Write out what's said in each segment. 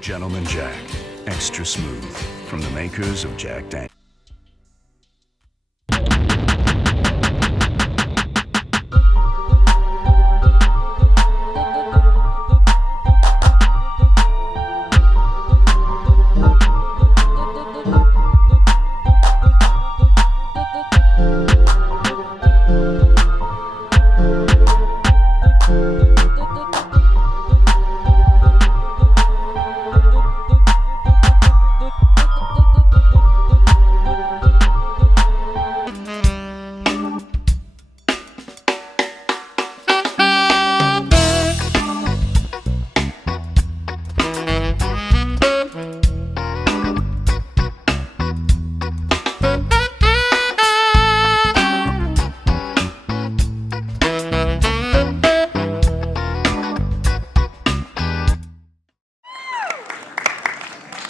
Gentleman Jack, extra smooth, from the makers of Jack Daniels.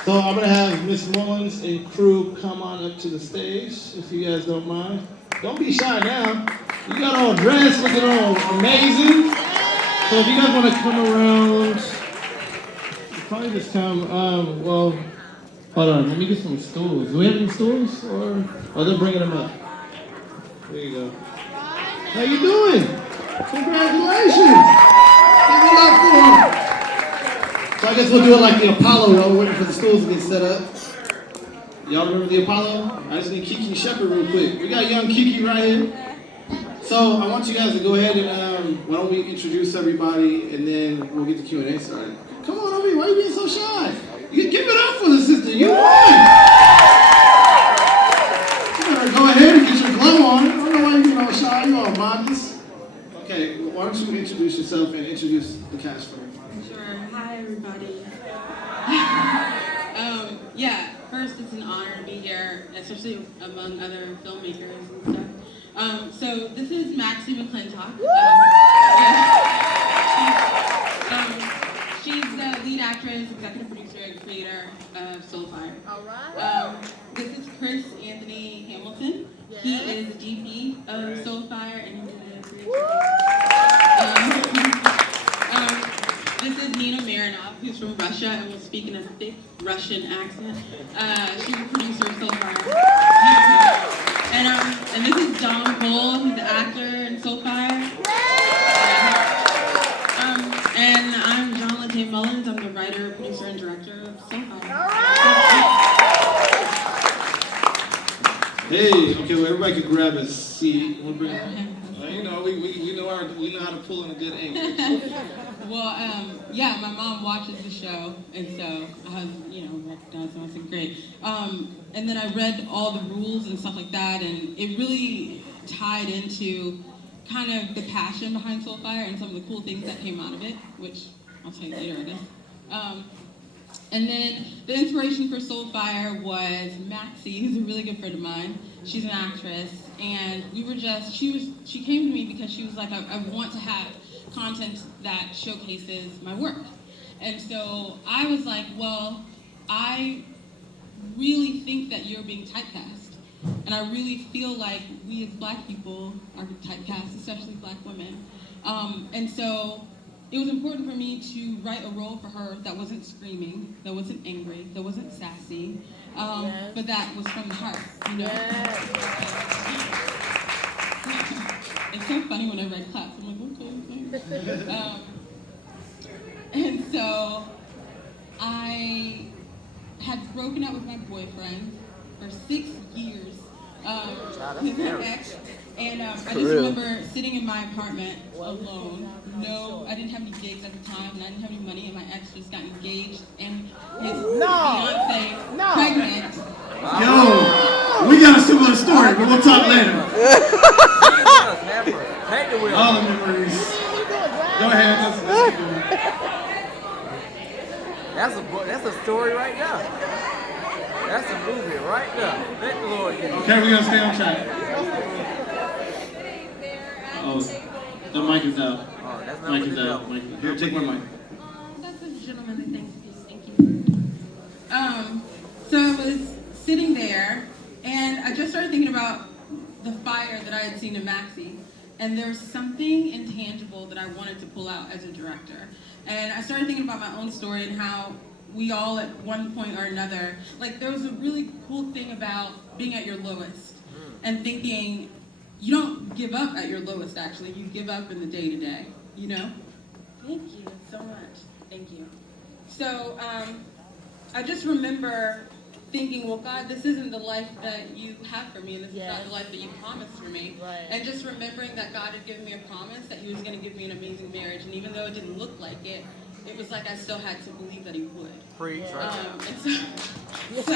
So I'm gonna have Miss Mullins and crew come on up to the stage, if you guys don't mind. Don't be shy now. You got all dressed, looking all amazing. So if you guys wanna come around, probably just come, well, hold on, let me get some stools. Do we have any stools? Or, oh, they're bringing them up. There you go. How you doing? Congratulations. Give it up for them. So I guess we'll do it like the Apollo while we're waiting for the stools to get set up. Y'all remember the Apollo? I just need Kiki Shepherd real quick. We got young Kiki right here. So I want you guys to go ahead and why don't we introduce everybody and then we'll get the Q&A started. Come on over here, why are you being so shy? You give it up for the sister, you won! You better go ahead and get your glow on. I don't know why you're being all shy, you're all modest. Okay, why don't you introduce yourself and introduce the cast for me? Hi, everybody. Yeah, first, it's an honor to be here, especially among other filmmakers and stuff. So this is Maxie McClintock. She's the lead actress, executive producer, and creator of Soulfire. All right. This is Chris Anthony Hamilton. Yes. He is the DP of Soulfire, and he's This is Nina Marinov, who's from Russia and will speak in a thick Russian accent. She's a producer of Soulfire. And this is Don Cole, who's the actor in Soulfire. And I'm Janlatae Mullins. I'm the writer, producer, and director of Soulfire. Hey, okay, well everybody can grab a seat. We'll bring, you know, we know how to pull in a good angle. Well, yeah, my mom watches the show, and so I was, recognized, and I said, great. And then I read all the rules and stuff like that, and it really tied into kind of the passion behind Soulfire and some of the cool things that came out of it, which I'll tell you later, I guess. And then the inspiration for Soulfire was Maxie, who's a really good friend of mine. She's an actress, and she came to me because she was like, I want to have content that showcases my work. And so I was like, well, I really think that you're being typecast. And I really feel like we as Black people are typecast, especially Black women. And so it was important for me to write a role for her that wasn't screaming, that wasn't angry, that wasn't sassy, Yes. but that was from the heart, you know? Yes. It's so funny whenever I clap, I'm like, okay, thanks. And so I had broken up with my boyfriend for 6 years. With my ex. And I just remember sitting in my apartment alone. No, I didn't have any gigs at the time, and I didn't have any money, and my ex just got engaged, and his fiance pregnant. Yo, we got a similar story, but we'll talk later. All the memories. Go ahead. That's a story right now. That's a movie right there. Let the Lord get it. Okay, we're gonna stay on track. Oh, the mic is out. Oh, that's not Mic what is the out. devil. Mic. Here, take my mic. That's a gentlemanly thing to do. Thank you. So I was sitting there, and I just started thinking about the fire that I had seen in Maxie, and there was something intangible that I wanted to pull out as a director. And I started thinking about my own story and how we all at one point or another, like there was a really cool thing about being at your lowest and thinking you don't give up at your lowest, actually. You give up in the day-to-day, you know? Thank you so much. Thank you. So I just remember thinking, well, God, this isn't the life that you have for me, and this is not the life that you promised for me. Right. And just remembering that God had given me a promise that he was going to give me an amazing marriage, and even though it didn't look like it, it was like I still had to believe that he would. Preach, right? So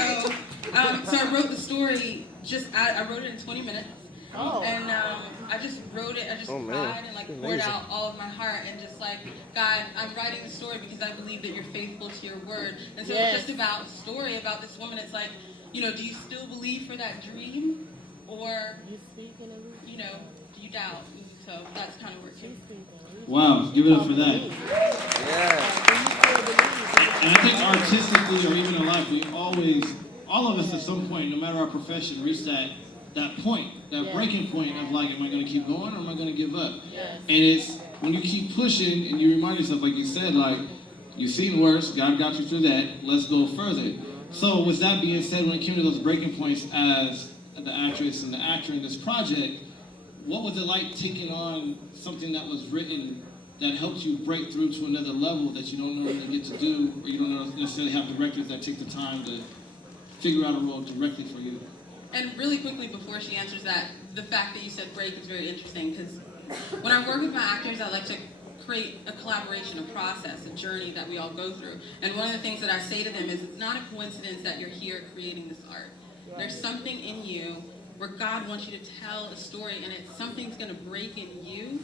I wrote the story, I wrote it in 20 minutes. Oh. And I just wrote it, I just cried and like poured out all of my heart and just like, God, I'm writing the story because I believe that you're faithful to your word. And so it's just about a story about this woman. It's like, you know, do you still believe for that dream? Or, you know, do you doubt? And so that's kind of where it came from. Wow, give it up for that. Yeah. And I think artistically or even in life, we always, all of us at some point, no matter our profession, reach that point, that breaking point of like, am I going to keep going or am I going to give up? Yes. And it's when you keep pushing and you remind yourself, like you said, like, you've seen worse, God got you through that, let's go further. So with that being said, when it came to those breaking points as the actress and the actor in this project, what was it like taking on something that was written that helped you break through to another level that you don't normally get to do, or you don't necessarily have directors that take the time to figure out a role directly for you? And really quickly before she answers that, the fact that you said break is very interesting because when I work with my actors, I like to create a collaboration, a process, a journey that we all go through. And one of the things that I say to them is it's not a coincidence that you're here creating this art. There's something in you where God wants you to tell a story and something's going to break in you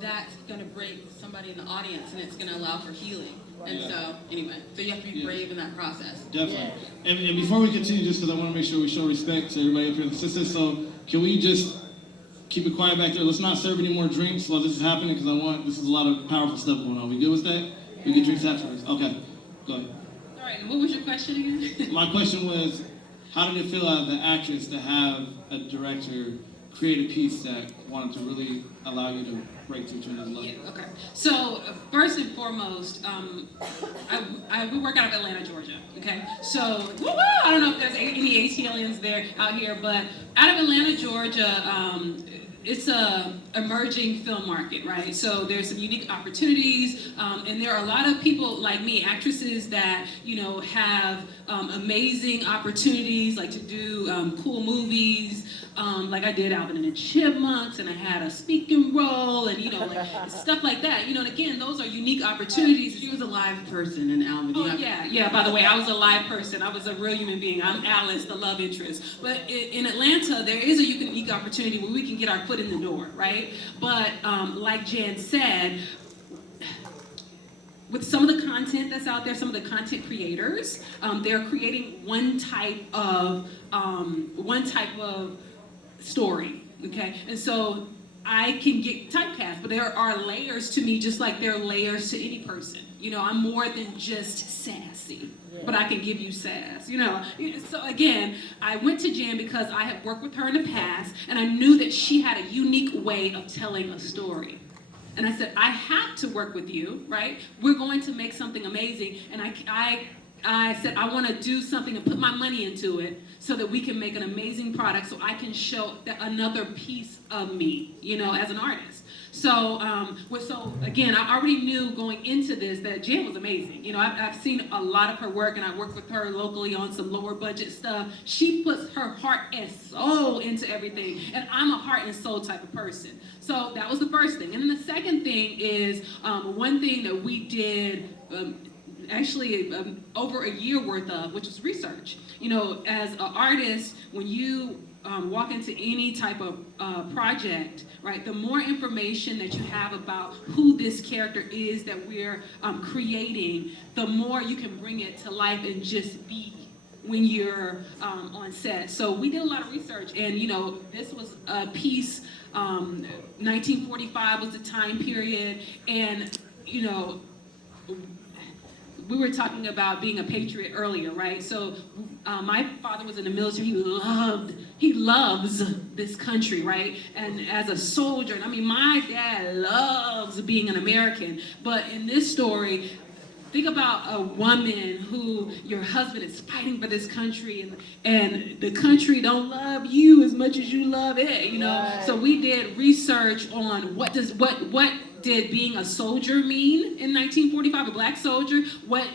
that's going to break somebody in the audience and it's going to allow for healing. And so, anyway, so you have to be brave in that process. Definitely. And before we continue, just because I want to make sure we show respect to everybody up here in the sisters, so can we just keep it quiet back there? Let's not serve any more drinks while this is happening because this is a lot of powerful stuff going on. We good with that? We get drinks afterwards. Okay, go ahead. All right, and what was your question again? My question was, how did it feel as an actress to have a director create a piece that wanted to really allow you to break through to another level? Yeah, okay. So first and foremost, we work out of Atlanta, Georgia. Okay. So I don't know if there's any ATLians there out here, but out of Atlanta, Georgia, it's a emerging film market, right? So there's some unique opportunities, and there are a lot of people like me, actresses that have amazing opportunities, like to do cool movies. Like I did Alvin and the Chipmunks, and I had a speaking role, and like stuff like that. And again, those are unique opportunities. She was a live person in Alvin. Oh yeah. By the way, I was a live person. I was a real human being. I'm Alice, the love interest. But in Atlanta, there is a unique opportunity where we can get our foot in the door, right? But like Jan said, with some of the content that's out there, some of the content creators, they're creating one type of story, okay? And so I can get typecast, but there are layers to me just like there are layers to any person. I'm more than just sassy, but I can give you sass, So again, I went to Jan because I had worked with her in the past, and I knew that she had a unique way of telling a story. And I said, I have to work with you, right? We're going to make something amazing. And I said, I want to do something and put my money into it so that we can make an amazing product so I can show another piece of me, as an artist. So, again, I already knew going into this that Jan was amazing. I've seen a lot of her work, and I worked with her locally on some lower budget stuff. She puts her heart and soul into everything, and I'm a heart and soul type of person. So that was the first thing. And then the second thing is one thing that we did actually over a year worth of, which was research. As an artist, when you walk into any type of project, right, the more information that you have about who this character is that we're creating, the more you can bring it to life and just be when you're on set. So we did a lot of research, and this was a piece, 1945 was the time period, and we were talking about being a patriot earlier, right? So my father was in the military. He loves this country, right? And as a soldier, my dad loves being an American. But in this story, Think about a woman who your husband is fighting for this country, and the country don't love you as much as you love it, you know? Right. So we did research on what did being a soldier mean in 1945, a black soldier? What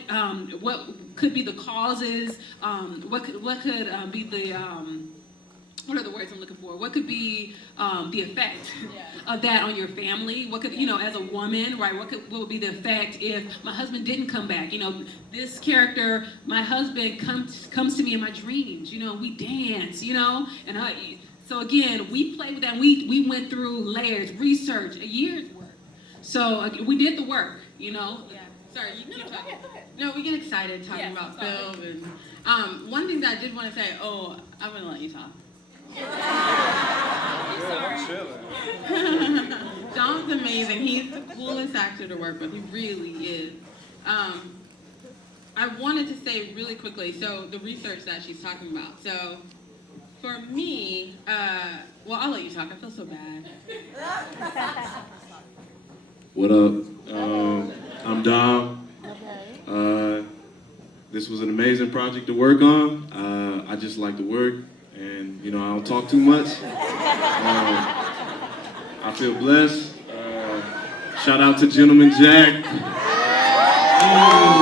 could be the causes? What could be the what are the words I'm looking for? What could be the effect of that on your family? What could, you know, as a woman, right? What would be the effect if my husband didn't come back? You know, this character, my husband comes to me in my dreams. You know, we dance. You know, and so again, we played with that. We went through layers, research, a year's work. So we did the work. You know. Yeah. Sorry, you keep talking. Go ahead. No, we get excited talking about film. And one thing that I did want to say. Oh, I'm gonna let you talk. Dom's amazing. He's the coolest actor to work with. He really is. I wanted to say really quickly, so the research that she's talking about. So for me, well, I'll let you talk. I feel so bad. What up? I'm Dom. This was an amazing project to work on. I just like to work. And, you know, I don't talk too much. I feel blessed. Shout out to Gentleman Jack,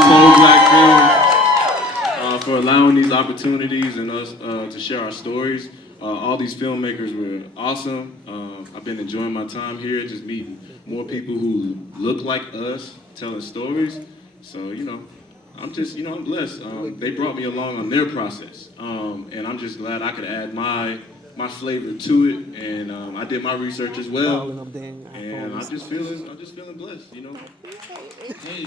Codeblack Film, for allowing these opportunities and us to share our stories. All these filmmakers were awesome. I've been enjoying my time here, just meeting more people who look like us, telling stories. So, you know, I'm just, you know, I'm blessed. They brought me along on their process, and I'm just glad I could add my flavor to it. And I did my research as well, and I'm just feeling blessed, you know. Hey.